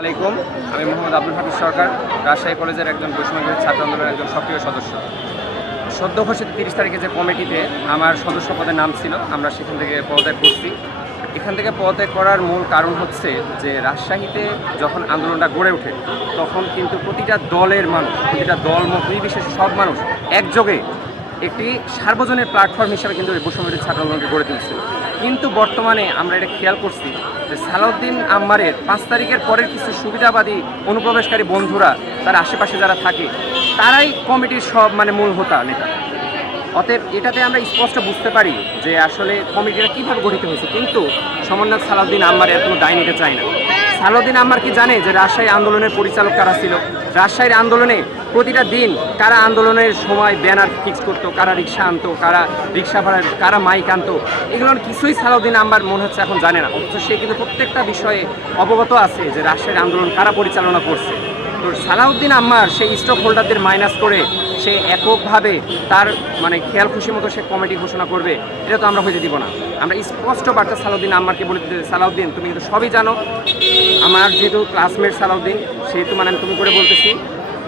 আলাইকুম, আমি মোহাম্মদ আব্দুল হাফিজ সরকার, রাজশাহী কলেজের একজন বৈষম্যবিরোধী ছাত্র আন্দোলনের একজন সক্রিয় সদস্য। সদ্য ঘোষিত 30 তারিখে যে কমিটিতে আমার সদস্য পদে নাম ছিল, আমরা সেখান থেকে পদত্যাগ করছি। এখান থেকে পদত্যাগ করার মূল কারণ হচ্ছে যে রাজশাহীতে যখন আন্দোলনটা গড়ে ওঠে তখন কিন্তু প্রতিটা দলের মানুষ, প্রতিটা দল মত নির্বিশেষে সব মানুষ একযোগে একটি সার্বজনীন প্ল্যাটফর্ম হিসাবে কিন্তু বৈষম্যবিরোধী ছাত্র আন্দোলনকে গড়ে তুলছিল। কিন্তু বর্তমানে আমরা এটা খেয়াল করছি যে সালাউদ্দিন আম্মারের 5 তারিখের পরের কিছু সুবিধাবাদী অনুপ্রবেশকারী বন্ধুরা, তার আশেপাশে যারা থাকে, তারাই কমিটির সব মূল হোতা নেতা। অতএব এটাতে আমরা স্পষ্ট বুঝতে পারি যে আসলে কমিটিটা কীভাবে গঠিত হয়েছে। কিন্তু সমন্বয়ক সালাউদ্দিন আম্মারের কোনো দায় নিতে চায় না। সালাউদ্দিন আম্মার কি জানে যে রাজশাহী আন্দোলনের পরিচালক কারা ছিল? রাজশাহীর আন্দোলনে প্রতিটা দিন কারা আন্দোলনের সময় ব্যানার ফিক্স করতো, কারা রিক্সা আনতো, কারা রিক্সা ভাড়া, কারা মাইক আনতো, এগুলোর কিছুই সালাউদ্দিন আম্মার মনে হচ্ছে এখন জানে না। অথচ সে কিন্তু প্রত্যেকটা বিষয়ে অবগত আছে যে রাজশাহীর আন্দোলন কারা পরিচালনা করছে। তো সালাউদ্দিন আম্মার সেই স্টক হোল্ডারদের মাইনাস করে সে এককভাবে তার খেয়াল খুশি মতো সে কমিটি ঘোষণা করবে, এটা তো আমরা হইতে দিব না। আমরা স্পষ্ট বার্তা সালাউদ্দিন আম্মারকে বলে দিতে, সালাউদ্দিন তুমি কিন্তু সবই জানো, আমার যেহেতু ক্লাসমেট সালাউদ্দিন সেহেতু আমি তুমি করে বলতেছি,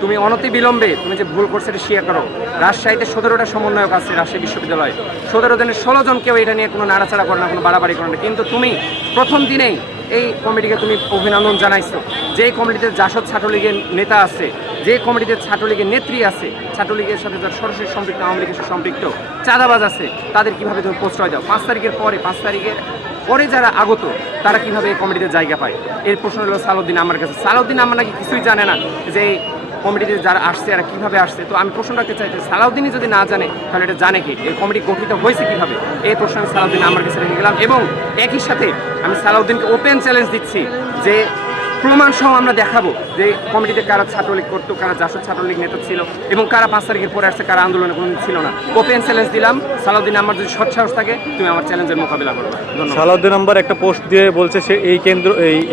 তুমি অনতি বিলম্বে তুমি যে ভুল করছে এটা শেয়ার করো। রাজশাহীতে 17টা সমন্বয়ক আছে রাজশাহী বিশ্ববিদ্যালয়, 17 জনের 16 জন কেউ এটা নিয়ে কোনো নাড়াচাড়া করে না, কোনো বাড়াবাড়ি করে না। কিন্তু তুমি প্রথম দিনেই এই কমিটিকে তুমি অভিনন্দন জানাইছো। যে কমিটিতে জাসদ ছাত্রলীগের নেতা আছে, যে কমিটিতে ছাত্রলীগের নেত্রী আছে, ছাত্রলীগের সাথে যারা সরাসরি সম্পৃক্ত, আওয়ামী লীগের সাথে সম্পৃক্ত চাঁদাবাজ আছে, তাদের কিভাবে তুমি প্রশ্রয় দাও? 5 তারিখের পরে যারা আগত তারা কিভাবে এই কমিটিতে জায়গা পায়? এর প্রশ্ন হলো সালাউদ্দিন আম্মার কাছে। সালাউদ্দিন আম্মা নাকি কিছুই জানে না যে এই কমিটিতে যারা আসছে এরা কীভাবে আসছে। তো আমি প্রশ্ন রাখতে চাই যে সালাউদ্দিনই যদি না জানে তাহলে এটা জানে কি? এই কমিটি গঠিত হয়েছে কীভাবে? এই প্রশ্ন আমি সালাউদ্দিন আম্মার কাছে রেখে গেলাম। এবং একই সাথে আমি সালাউদ্দিনকে ওপেন চ্যালেঞ্জ দিচ্ছি যে প্রমাণ সহ আমরা দেখাবো যে কমিটিতে কারা ছাত্রলীগ করতো, কারা জাসদ ছাত্রলীগ নেতা ছিল এবং কারা 5 তারিখের পরে আসছে, কারা আন্দোলনে কোনো ছিল না। ওপেন চ্যালেঞ্জ দিলাম। সালাউদ্দিন আম্মার যদি সৎ সাহস থাকে তুমি আমার চ্যালেঞ্জের মোকাবিলা করবে। ধন্যবাদ। সালাউদ্দিন আম্বার একটা পোস্ট দিয়ে বলছে সে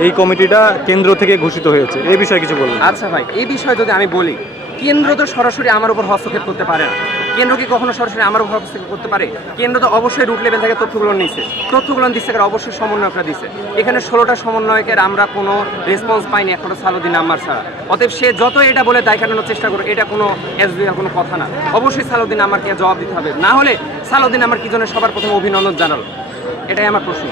এই কমিটিটা কেন্দ্র থেকে ঘোষিত হয়েছে, এই বিষয়ে কিছু বলুন। আচ্ছা ভাই, এই বিষয়ে যদি আমি বলি, কেন্দ্র তো সরাসরি আমার উপর হস্তক্ষেপ করতে পারে না। কেন্দ্র কি কখনো সরাসরি আমার উপর হস্তক্ষেপ করতে পারে? কেন্দ্র তো অবশ্যই রুট লেভেল থেকে তথ্যগুলো নিচ্ছে, তথ্যগুলো দিচ্ছে কারা? অবশ্যই সমন্বয়করা দিচ্ছে। এখানে 16টা সমন্বয়কের আমরা কোনো রেসপন্স পাইনি এখনো সালাউদ্দিন আম্মার ছাড়া। অতএব সে যত এটা বলে দায় কাটানোর চেষ্টা করে, এটা কোনো এসবিআর কোনো কথা না। অবশ্যই সালাউদ্দিন আম্মারকে জবাব দিতে হবে। না হলে সালাউদ্দিন আম্মার কি জন্য সবার প্রথমে অভিনন্দন জানালো? এটাই আমার প্রশ্ন।